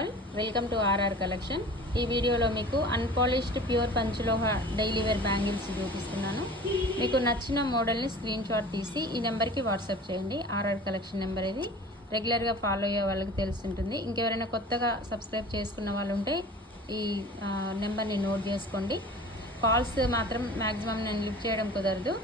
All welcome to RR collection. ఈ వీడియోలో మీకు అన్పాలిష్డ్ ప్యూర్ పంచలోహ డైలీ వేర్ బ్యాంగిల్స్ చూపిస్తున్నాను. మీకు నచ్చిన మోడల్ని స్క్రీన్ షాట్ తీసి ఈ నెంబర్కి వాట్సాప్ చేయండి. ఆర్ఆర్ కలెక్షన్ నెంబర్ ఇది. రెగ్యులర్గా ఫాలో అయ్యే వాళ్ళకి తెలుస్తుంటుంది ఇంకెవరైనా కొత్తగా సబ్స్క్రైబ్ చేసుకున్న వాళ్ళు ఉంటే ఈ నెంబర్ని నోట్ చేసుకోండి. కాల్స్ మాత్రం మ్యాక్సిమం నేను లిఫ్ట్ చేయడం కుదరదు.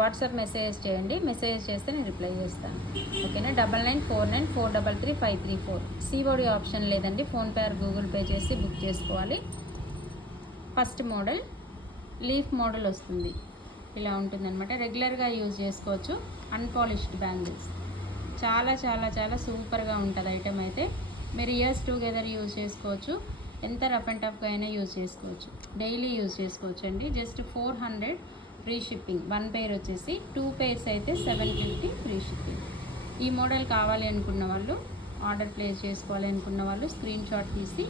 వాట్సాప్ మెసేజ్ చేయండి. మెసేజ్ చేస్తే నేను రిప్లై చేస్తాను. ఓకేనా? Double nine four nine four double three five three four. COD option లేదండి. ఫోన్పే ఆర్ గూగుల్ పే చేసి బుక్ చేసుకోవాలి. ఫస్ట్ మోడల్ లీఫ్ మోడల్ వస్తుంది. ఇలా ఉంటుందన్నమాట. రెగ్యులర్గా యూజ్ చేసుకోవచ్చు. Unpolished bangles. చాలా చాలా చాలా సూపర్గా ఉంటుంది ఐటమ్ అయితే. మీరు ఇయర్స్ టుగెదర్ యూజ్ చేసుకోవచ్చు. ఎంత రఫ్ అండ్ టఫ్గా అయినా యూజ్ చేసుకోవచ్చు. డైలీ యూజ్ చేసుకోవచ్చు అండి just four hundred free shipping one pair వచ్చేసి టూ పేర్స్ అయితే సెవెన్ ఫిఫ్టీ ఫ్రీ షిప్పింగ్ ఈ మోడల్ కావాలి అనుకున్న వాళ్ళు ఆర్డర్ ప్లేస్ చేసుకోవాలి అనుకున్న వాళ్ళు స్క్రీన్ షాట్ తీసి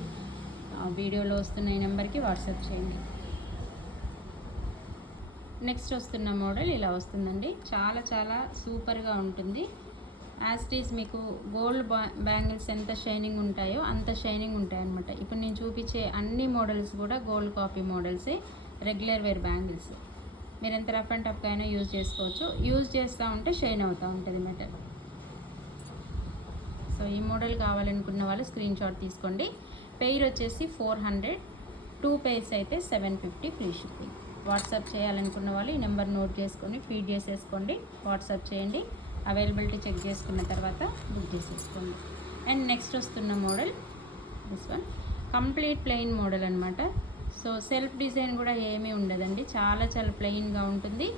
వీడియోలో వస్తున్న ఈ నెంబర్కి వాట్సాప్ చేయండి. నెక్స్ట్ వస్తున్న మోడల్ ఇలా వస్తుందండి. చాలా చాలా సూపర్గా ఉంటుంది. యాస్టీస్ మీకు గోల్డ్ బా బ్యాంగిల్స్ ఎంత షైనింగ్ ఉంటాయో అంత షైనింగ్ ఉంటాయన్నమాట. ఇప్పుడు నేను చూపించే అన్ని మోడల్స్ కూడా గోల్డ్ కాపీ మోడల్సే రెగ్యులర్ వేర్ బ్యాంగిల్స్ మీరు ఎంత రఫ్ అండ్ టఫ్గా అయినా యూజ్ చేసుకోవచ్చు. యూజ్ చేస్తూ ఉంటే షైన్ అవుతూ ఉంటుంది మెటల్. సో ఈ మోడల్ కావాలనుకున్న వాళ్ళు స్క్రీన్ షాట్ తీసుకోండి. పెయిర్ వచ్చేసి ఫోర్ హండ్రెడ్. టూ పేర్స్ అయితే seven fifty free shipping. WhatsApp చేయాలనుకున్న వాళ్ళు ఈ నెంబర్ నోట్ చేసుకొని ఫీడ్ చేసేసుకోండి. వాట్సాప్ చేయండి. అవైలబిలిటీ చెక్ చేసుకున్న తర్వాత బుక్ చేసేసుకోండి. అండ్ నెక్స్ట్ వస్తున్న model this one. Complete plain model అనమాట సో సెల్ఫ్ డిజైన్ కూడా ఏమీ ఉండదండి. చాలా చాలా ప్లెయిన్గా ఉంటుంది.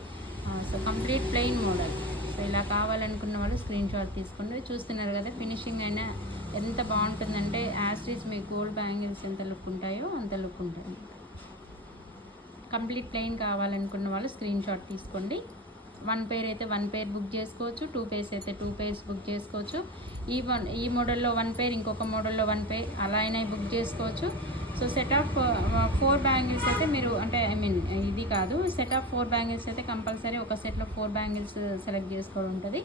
So complete plain model. So ఇలా కావాలనుకున్న వాళ్ళు స్క్రీన్ షాట్ తీసుకోండి. చూస్తున్నారు కదా ఫినిషింగ్ అయినా ఎంత బాగుంటుందంటే యాస్ట్రీస్ మీ గోల్డ్ బ్యాంగిల్స్ ఎంత లుక్ ఉంటాయో అంత లుక్ ఉంటుంది. కంప్లీట్ ప్లెయిన్ కావాలనుకున్న వాళ్ళు స్క్రీన్ షాట్ తీసుకోండి. వన్ పేర్ అయితే వన్ పేర్ బుక్ చేసుకోవచ్చు టూ పేర్స్ అయితే టూ పేర్స్ బుక్ చేసుకోవచ్చు. ఈ వన్ ఈ మోడల్లో వన్ పేర్ ఇంకొక మోడల్లో వన్ పేర్ అలా అయినా బుక్ చేసుకోవచ్చు. So set of four bangles అయితే మీరు అంటే ఐ మీన్ ఇది కాదు. సెట్ ఆఫ్ ఫోర్ బ్యాంగిల్స్ అయితే కంపల్సరీ ఒక సెట్లో ఫోర్ బ్యాంగిల్స్ సెలెక్ట్ చేసుకోవడం ఉంటుంది.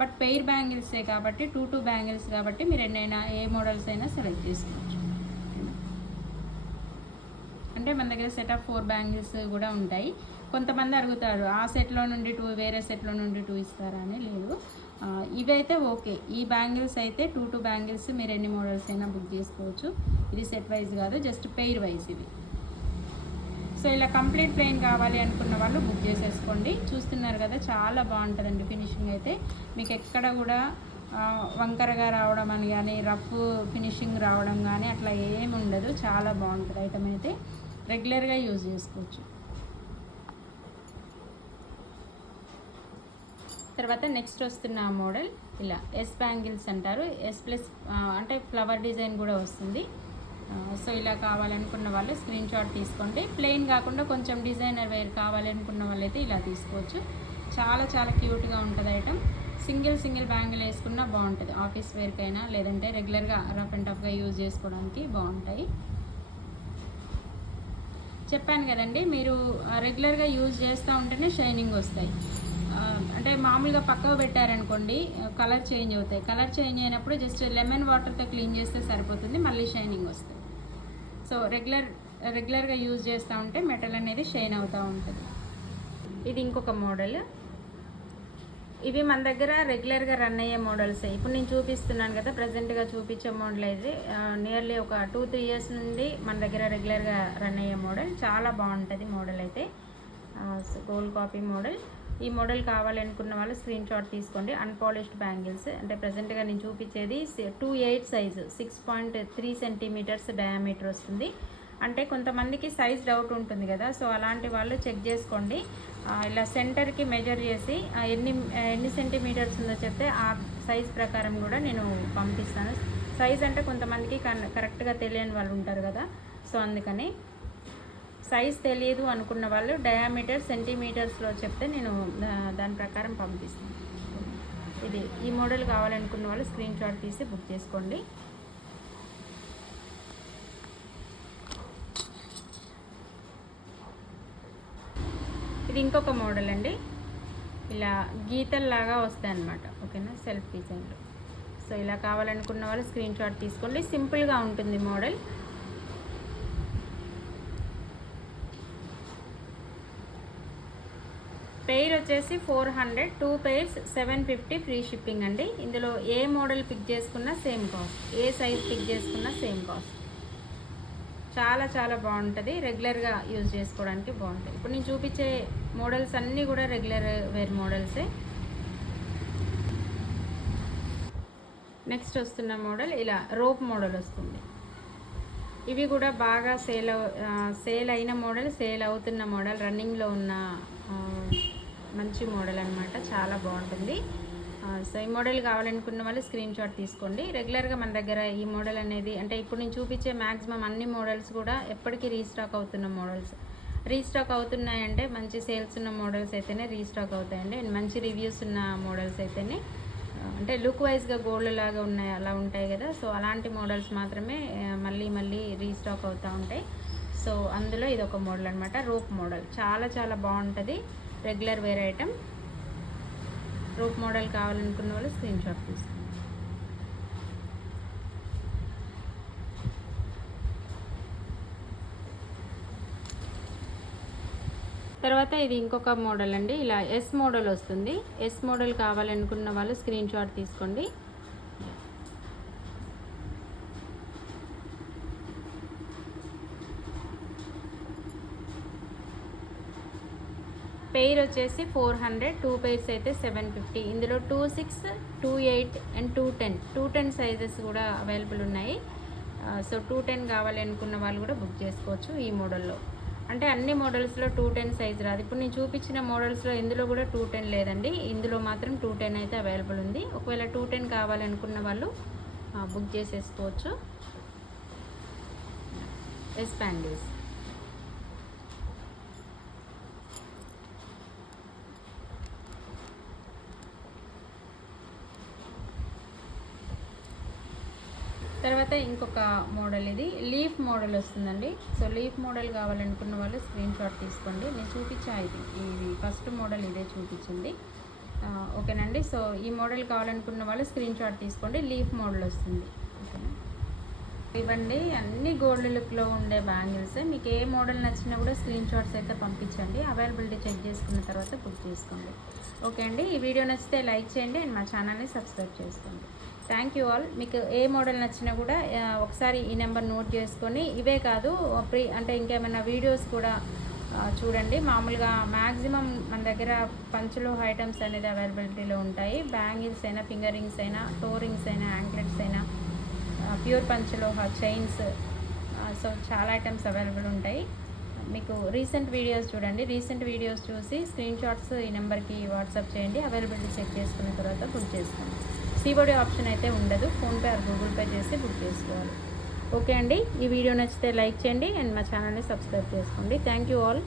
బట్ పెయిర్ బ్యాంగిల్సే కాబట్టి టూ టూ బ్యాంగిల్స్ కాబట్టి మీరు ఎన్నైనా ఏ మోడల్స్ అయినా సెలెక్ట్ చేసుకోవచ్చు. అంటే మన దగ్గర సెట్ ఆఫ్ ఫోర్ బ్యాంగిల్స్ కూడా ఉంటాయి. కొంతమంది అడుగుతారు ఆ సెట్లో నుండి టూ వేరే సెట్లో నుండి టూ ఇస్తారా అని లేదు ఇవైతే ఓకే. ఈ బ్యాంగిల్స్ అయితే టూ టూ బ్యాంగిల్స్ మీరు ఎన్ని మోడల్స్ అయినా బుక్ చేసుకోవచ్చు. ఇది సెట్ వైజ్ కాదు జస్ట్ పెయిర్ వైజ్ ఇవి సో ఇలా కంప్లీట్ ప్లెయిన్ కావాలి అనుకున్న వాళ్ళు బుక్ చేసేసుకోండి. చూస్తున్నారు కదా చాలా బాగుంటుందండి ఫినిషింగ్ అయితే. మీకు ఎక్కడ కూడా వంకరగా రావడం అని కానీ రఫ్ ఫినిషింగ్ రావడం కానీ అట్లా ఏమి ఉండదు చాలా బాగుంటుంది ఐటమ్ అయితే. రెగ్యులర్గా యూజ్ చేసుకోవచ్చు. తర్వాత నెక్స్ట్ వస్తున్న మోడల్ ఇలా ఎస్ బ్యాంగిల్స్ అంటారు. ఎస్ ప్లస్ అంటే ఫ్లవర్ డిజైన్ కూడా వస్తుంది. సో ఇలా కావాలనుకున్న వాళ్ళు స్క్రీన్ షాట్ తీసుకోండి. ప్లెయిన్ కాకుండా కొంచెం డిజైనర్ వేర్ కావాలనుకున్న వాళ్ళైతే ఇలా తీసుకోవచ్చు. చాలా చాలా క్యూట్గా ఉంటుంది ఐటమ్ సింగిల్ సింగిల్ బ్యాంగిల్ వేసుకున్నా బాగుంటుంది. ఆఫీస్ వేర్కైనా లేదంటే రెగ్యులర్గా రఫ్ అండ్ టఫ్గా యూజ్ చేసుకోవడానికి బాగుంటాయి. చెప్పాను కదండి మీరు రెగ్యులర్గా యూజ్ చేస్తూ ఉంటేనే షైనింగ్ వస్తాయి. అంటే మామూలుగా పక్కకు పెట్టారనుకోండి కలర్ చేంజ్ అవుతాయి. కలర్ చేంజ్ అయినప్పుడు జస్ట్ లెమన్ వాటర్తో క్లీన్ చేస్తే సరిపోతుంది మళ్ళీ షైనింగ్ వస్తుంది. సో రెగ్యులర్ రెగ్యులర్గా యూజ్ చేస్తూ ఉంటే మెటల్ అనేది షైన్ అవుతూ ఉంటుంది. ఇది ఇంకొక మోడల్. ఇవి మన దగ్గర రెగ్యులర్గా రన్ అయ్యే మోడల్స్. ఇప్పుడు నేను చూపిస్తున్నాను కదా ప్రజెంట్గా చూపించే మోడల్ అయితే నియర్లీ ఒక టూ త్రీ ఇయర్స్ నుండి మన దగ్గర రెగ్యులర్గా రన్ అయ్యే మోడల్. చాలా బాగుంటుంది మోడల్ అయితే. Gold copy model. ఈ మోడల్ కావాలనుకున్న వాళ్ళు స్క్రీన్ షాట్ తీసుకోండి. అన్పాలిష్డ్ బ్యాంగిల్స్ అంటే ప్రజెంట్గా నేను చూపించేది two eight size six point three centimetres diameter వస్తుంది. అంటే కొంతమందికి సైజ్ డౌట్ ఉంటుంది కదా సో అలాంటి వాళ్ళు చెక్ చేసుకోండి. ఇలా సెంటర్కి మెజర్ చేసి ఎన్ని ఎన్ని సెంటీమీటర్స్ ఉందో చెప్తే ఆ సైజ్ ప్రకారం కూడా నేను పంపిస్తాను. సైజ్ అంటే కొంతమందికి కన్- కరెక్ట్గా తెలియని వాళ్ళు ఉంటారు కదా సో అందుకని సైజ్ తెలియదు అనుకున్న వాళ్ళు డయామీటర్ సెంటీమీటర్స్లో చెప్తే నేను దాని ప్రకారం పంపిస్తాను. ఇది ఈ మోడల్ కావాలనుకున్న వాళ్ళు స్క్రీన్ షాట్ తీసి బుక్ చేసుకోండి. ఇది ఇంకొక మోడల్ అండి. ఇలా గీతల్లాగా వస్తాయి అన్నమాట ఓకేనా? సెల్ఫ్ డిజైన్లో. సో ఇలా కావాలనుకున్న వాళ్ళు స్క్రీన్ షాట్ తీసుకోండి. సింపుల్గా ఉంటుంది మోడల్. పెయిర్ వచ్చేసి four hundred two pairs seven fifty free shipping అండి. ఇందులో ఏ మోడల్ పిక్ చేసుకున్నా సేమ్ కాస్ట్ ఏ సైజ్ పిక్ చేసుకున్నా సేమ్ కాస్ట్. చాలా చాలా బాగుంటుంది. రెగ్యులర్గా యూజ్ చేసుకోవడానికి బాగుంటుంది. ఇప్పుడు నేను చూపించే మోడల్స్ అన్నీ కూడా రెగ్యులర్ వేర్ మోడల్సే. నెక్స్ట్ వస్తున్న మోడల్ ఇలా రోప్ మోడల్ వస్తుంది. ఇవి కూడా బాగా సేల్ సేల్ అయిన మోడల్ సేల్ అవుతున్న మోడల్ రన్నింగ్లో ఉన్న మంచి మోడల్ అనమాట చాలా బాగుంటుంది. సో ఈ మోడల్ కావాలనుకున్న వాళ్ళు స్క్రీన్ షాట్ తీసుకోండి. రెగ్యులర్గా మన దగ్గర ఈ మోడల్ అనేది అంటే ఇప్పుడు నేను చూపించే మ్యాక్సిమం అన్ని మోడల్స్ కూడా ఎప్పటికీ రీస్టాక్ అవుతున్న మోడల్స్. రీస్టాక్ అవుతున్నాయంటే మంచి సేల్స్ ఉన్న మోడల్స్ అయితేనే రీస్టాక్ అవుతాయండి. అండ్ మంచి రివ్యూస్ ఉన్న మోడల్స్ అయితేనే అంటే లుక్ వైజ్గా గోల్డ్ లాగా ఉన్నాయి అలా ఉంటాయి కదా. సో అలాంటి మోడల్స్ మాత్రమే మళ్ళీ మళ్ళీ రీస్టాక్ అవుతూ ఉంటాయి. సో అందులో ఇది ఒక మోడల్ అనమాట రూప్ మోడల్. చాలా చాలా బాగుంటుంది. Regular wear item rope model కావాలనుకున్న వాళ్ళు స్క్రీన్ షాట్ తీసుకోండి. తర్వాత ఇది ఇంకొక మోడల్ అండి. ఇలా ఎస్ మోడల్ వస్తుంది. ఎస్ మోడల్ కావాలనుకున్న వాళ్ళు స్క్రీన్ షాట్ తీసుకోండి. పెయిర్ వచ్చేసి ఫోర్ హండ్రెడ్ టూ పెయిర్స్ అయితే సెవెన్ ఫిఫ్టీ. ఇందులో two six two eight and two ten. Two ten sizes కూడా అవైలబుల్ ఉన్నాయి. సో టూ టెన్ కావాలి అనుకున్న వాళ్ళు కూడా బుక్ చేసుకోవచ్చు ఈ మోడల్లో. అంటే అన్ని మోడల్స్లో టూ టెన్ సైజ్ రాదు. ఇప్పుడు నేను చూపించిన మోడల్స్లో ఇందులో కూడా టూ టెన్ లేదండి. ఇందులో మాత్రం టూ టెన్ అయితే అవైలబుల్ ఉంది. ఒకవేళ టూ టెన్ కావాలనుకున్న వాళ్ళు బుక్ చేసేసుకోవచ్చు. ఎస్ ప్యాండీస్ తర్వాత ఇంకొక మోడల్ ఇది. లీఫ్ మోడల్ వస్తుందండి. సో లీఫ్ మోడల్ కావాలనుకున్న వాళ్ళు స్క్రీన్ షాట్ తీసుకోండి. నేను చూపించా ఇది. ఇది ఫస్ట్ మోడల్ ఇదే చూపించింది. ఓకేనండి. సో ఈ మోడల్ కావాలనుకున్న వాళ్ళు స్క్రీన్ షాట్ తీసుకోండి. లీఫ్ మోడల్ వస్తుంది. ఓకేనా? ఇవ్వండి. అన్ని గోల్డ్ లుక్లో ఉండే బ్యాంగిల్స్. మీకు ఏ మోడల్ నచ్చినా కూడా స్క్రీన్ షాట్స్ అయితే పంపించండి. అవైలబిలిటీ చెక్ చేసుకున్న తర్వాత బుక్ చేసుకోండి. ఓకే అండి. ఈ వీడియో నచ్చితే లైక్ చేయండి అండ్ మా ఛానల్ని సబ్స్క్రైబ్ చేసుకోండి. థ్యాంక్ యూ ఆల్ మీకు ఏ మోడల్ నచ్చినా కూడా ఒకసారి ఈ నెంబర్ నోట్ చేసుకొని ఇవే కాదు ప్రీ అంటే ఇంకేమైనా వీడియోస్ కూడా చూడండి. మామూలుగా మ్యాక్సిమం మన దగ్గర పంచులో ఐటమ్స్ అనేది అవైలబిలిటీలో ఉంటాయి. బ్యాంగిల్స్ అయినా ఫింగర్ రింగ్స్ అయినా టో రింగ్స్ అయినా యాంక్లెట్స్ అయినా ప్యూర్ పంచులో చైన్స్ సో చాలా ఐటమ్స్ అవైలబుల్ ఉంటాయి. మీకు రీసెంట్ వీడియోస్ చూడండి. రీసెంట్ వీడియోస్ చూసి స్క్రీన్ షాట్స్ ఈ నెంబర్కి వాట్సాప్ చేయండి. అవైలబిలిటీ చెక్ చేసుకున్న తర్వాత బుక్ చేసుకోండి. సీబోడి ఆప్షన్ అయితే ఉండదు. ఫోన్పే ఆర్ గూగుల్ పే చేసి బుక్ చేసుకోవాలి. ఓకే అండి. ఈ వీడియో నచ్చితే లైక్ చేయండి అండ్ మా ఛానల్ని సబ్స్క్రైబ్ చేసుకోండి. Thank you all.